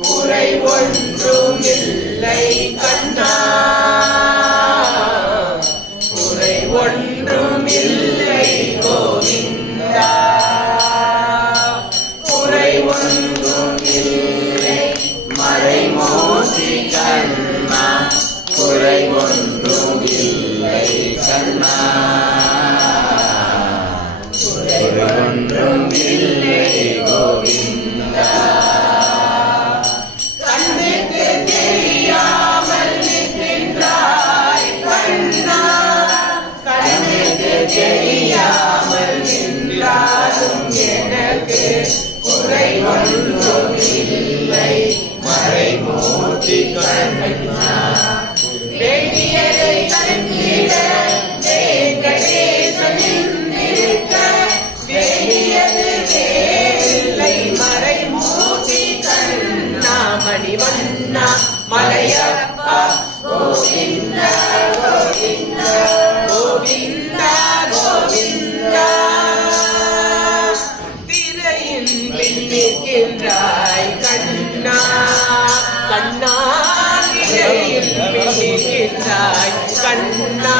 குறை ஒன்றும் இல்லை கண்ணா குறை ஒன்றும் இல்லை கோவிந்தா குறை ஒன்றும் இல்லை மறை மோசி கண்ணா குறை ஒன்றும் இல்லை கண்ணா குறை ஒன்றுமில்லை கோவிந்தா திரையில் கண்ணா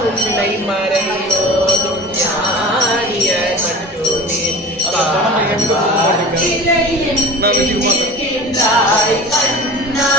உன்னை மறையோதும் ஞானிய மட்டுமே காண்பார். திரையின் கண்ணா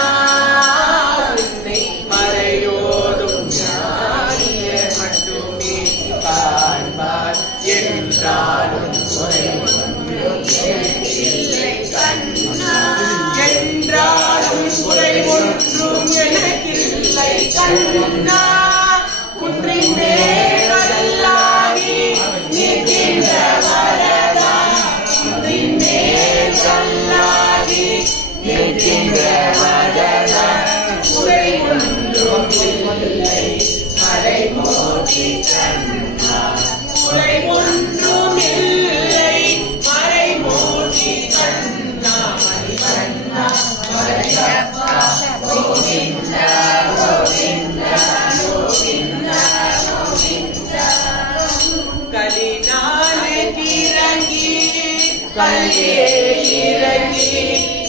கல்லே இறங்கி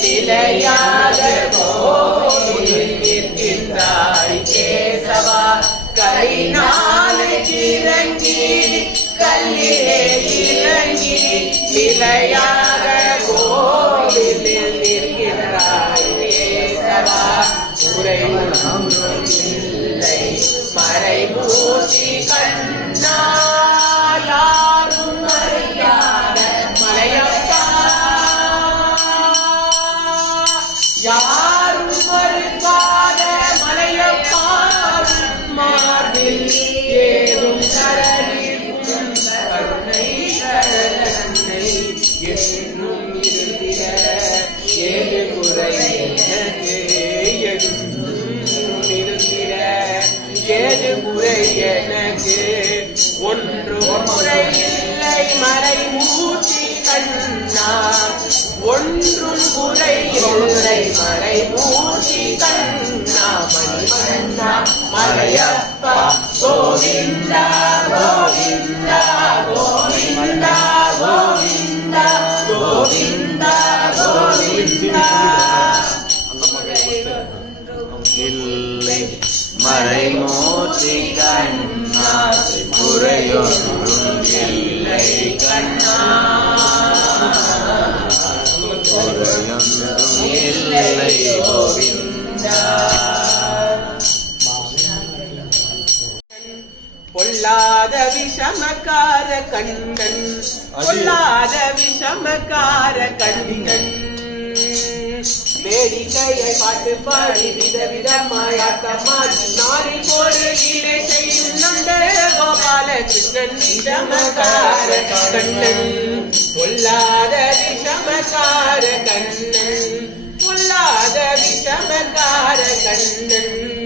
நிலையாக கோவில் நிற்கின்றாய் கேசவா. கலினாலே இறங்கி கல்லே இறங்கி மறை மூச்சி கண்ணார். ஒன்றும் குறை ஒன்றை மறை மூச்சி கண்ணா மணிமண்ணா மலையப்பா கோவிந்தா கோவிந்தா கோவிந்தா கோவிந்தா கோவிந்தா கோவிந்தா. இல்லை மறைமூர்த்தி கண்ணா குறையொன்றும் குறையொன்றும் இல்லை கோவிந்தா பொல்லாத விஷமக்கார கண்டன் பொல்லாத விஷமக்கார கண்டன் வேடிக்கையை பாட்டு பாடி விதவிதமாய் ஆட்டமாடி நாளை ஒரு ஈடை செய்யும் நந்த கோபால கிருஷ்ணன் விஷமக்கார கண்ணன். பொல்லாத விஷமகார கண்ணன். பொல்லாத விஷமகார கண்ணன்.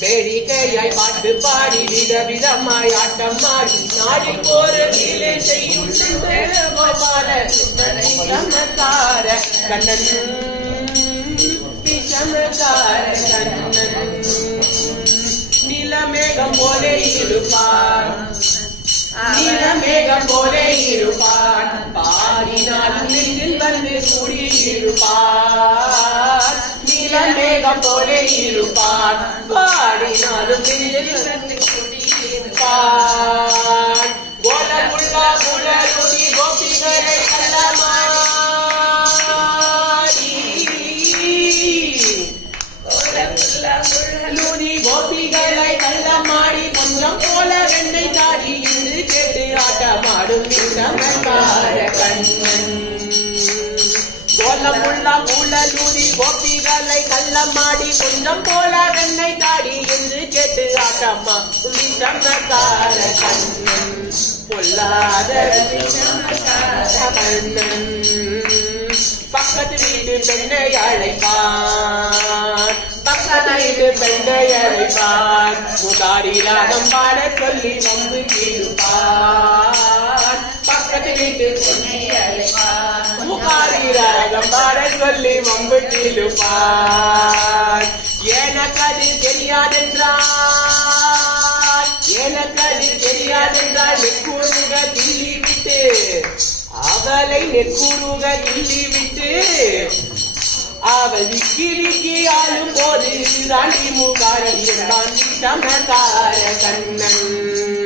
வேடிக்கையாய் பாட்டு பாடி விதவிதமாய் ஆடுவாய் ஆட்டம்மாடி நாடி போற நீலே செய்யும் கோபால சமதார கண்ணன். சமதார கண்ணன். நிலமேகம் போலே இருப்பான். நிலமேகம் போலே இருப்பான். பாடினாலும் நெஞ்சில் வந்து கூடியிருப்பான் நிலமேகம் போலே இருப்பான். பாடினாலும் நெஞ்சில் வந்து கூடி பாட் கோலமுள்ள குழலுடி கோபிகளை கள்ளமாடி லூடி கோபிகளை கள்ளமாடி கொஞ்சம் போல வெண்ணை தாடி கோலமுள்ள மூலலூடி கோபிகளை கள்ளமாடி கொஞ்சம் போல வெண்ணை தாடி என்று கேட்டு ஆட்டம்மா. துளி சமக்கார கண்ணன் பொல்லாத கண்ணன். பக்கத்து வீட்டு பெண்ணை அழைப்பான் பக்கத்து பெண்ணை அழைப்பான் முதாரி ராகம் பாட சொல்லி வந்து கீழ்ப்பான் பக்கத்து வீட்டு பெண்ணை அழைப்பான் பாட சொல்லி வம்பு கீழ்ப்பான் எனக்கு அது தெரியாதென்றால் எனக்கு அது தெரியாதென்றால் நெக்குருக கிள்ளி விட்டு அவளை நெக்குருக கிள்ளி விட்டு அவள் விக்கி விக்கி ஆளும் போது ராணி முகாரி என்றான் சமகார கண்ணன்.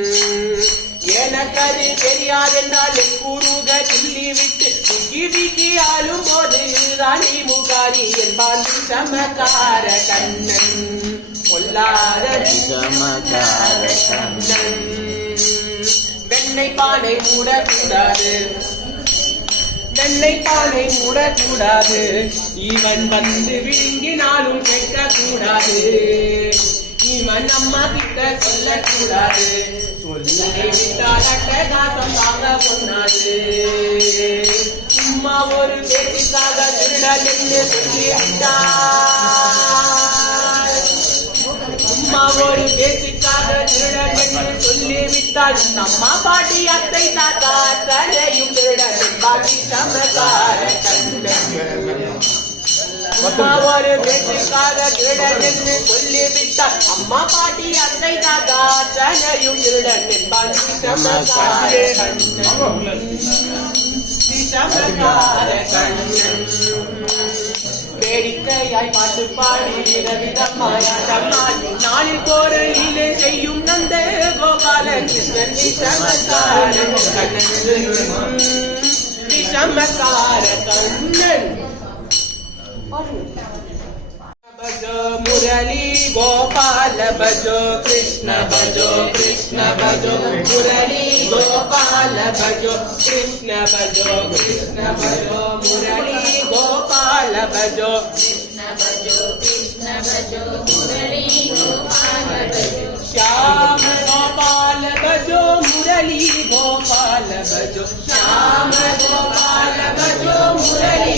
எனக்கு அது தெரியாதென்றால் கூறுக கிள்ளி விட்டு விக்கி விக்கி ஆளும் போது ராணி முகாரி என்பான் சமகார கண்ணன். பொல்லாத சமகார கண்ணன். வெண்ணெய் பானை மூடக்கூடாது. வெண்ணெய் பானை மூடக்கூடாது. இவன் வந்து விழுங்கினாலும் கேட்கக்கூடாது. இவன் அம்மா கிட்ட சொல்லக்கூடாது. சொல்லை அட்டகாசம் வாங்க பொண்ணாது சும்மா ஒரு பேச்சுக்காக திருடன் என்று சொல்லி சும்மா ஒரு பேச்சுக்காக திருடன் என்று சொல்லிவிட்டால் அம்மா பாட்டி அத்தை தாத்தா தலையும் திருடன் பாட்டி சமகார கண்ணன் அம்மா ஒரு பேச்சுக்காக திருடன் என்று சொல்லிவிட்டால் அம்மா பாட்டி அத்தை தாத்தா தலையும் திருடன் பாட்டி வேடிக்கையாய் பாட்டு பாடி விதவிதமாயாட்டமாய் நாளில் கோரலிலே செய்யும் நந்த கோபால கிருஷ்ணன் விஷமக்கார கண்ணன். விஷமக்கார கண்ணன். ಮುರಳಿ ಗೋಪಾಲ ಭಜೋ ಕೃಷ್ಣ ಭಜೋ ಕೃಷ್ಣ ಭಜೋ ಮುರಳಿ ಗೋಪಾಲ ಭಜೋ ಕೃಷ್ಣ ಭಜೋ ಕೃಷ್ಣ ಭಜೋ ಮುರಳಿ ಗೋಪಾಲ ಭಜೋ ಕೃಷ್ಣ ಭಜೋ ಕೃಷ್ಣ ಭಜೋ ಮುರಳಿ ಗೋಪಾಲ ಭಜೋ ಶ್ಯಾಮ ಗೋಪಾಲ ಭಜೋ ಮುರಳಿ ಗೋಪಾಲ ಭಜೋ ಶ್ಯಾಮ ಗೋಪಾಲ ಭಜೋ ಮುರಳಿ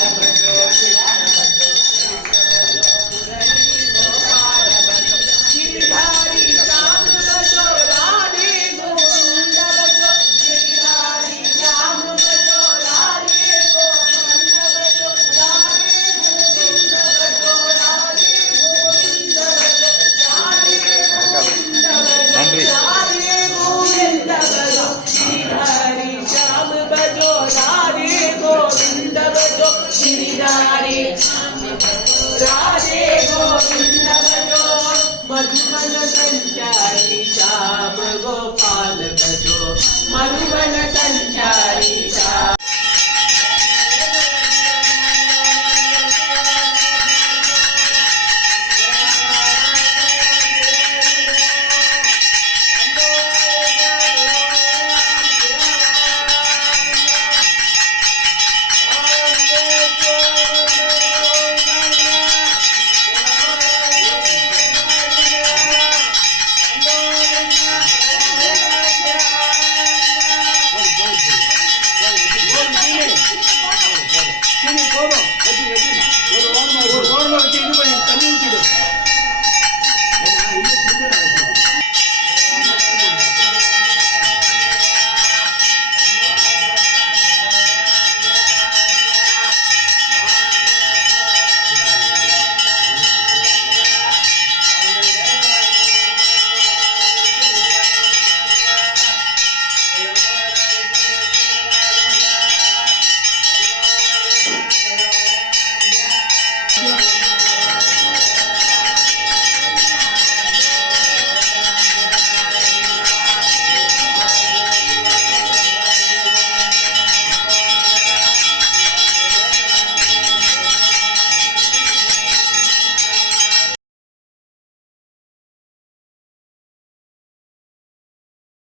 मधुबन संचारी श्याम गोपाल भजो मधुबन संचारी 给你说吧。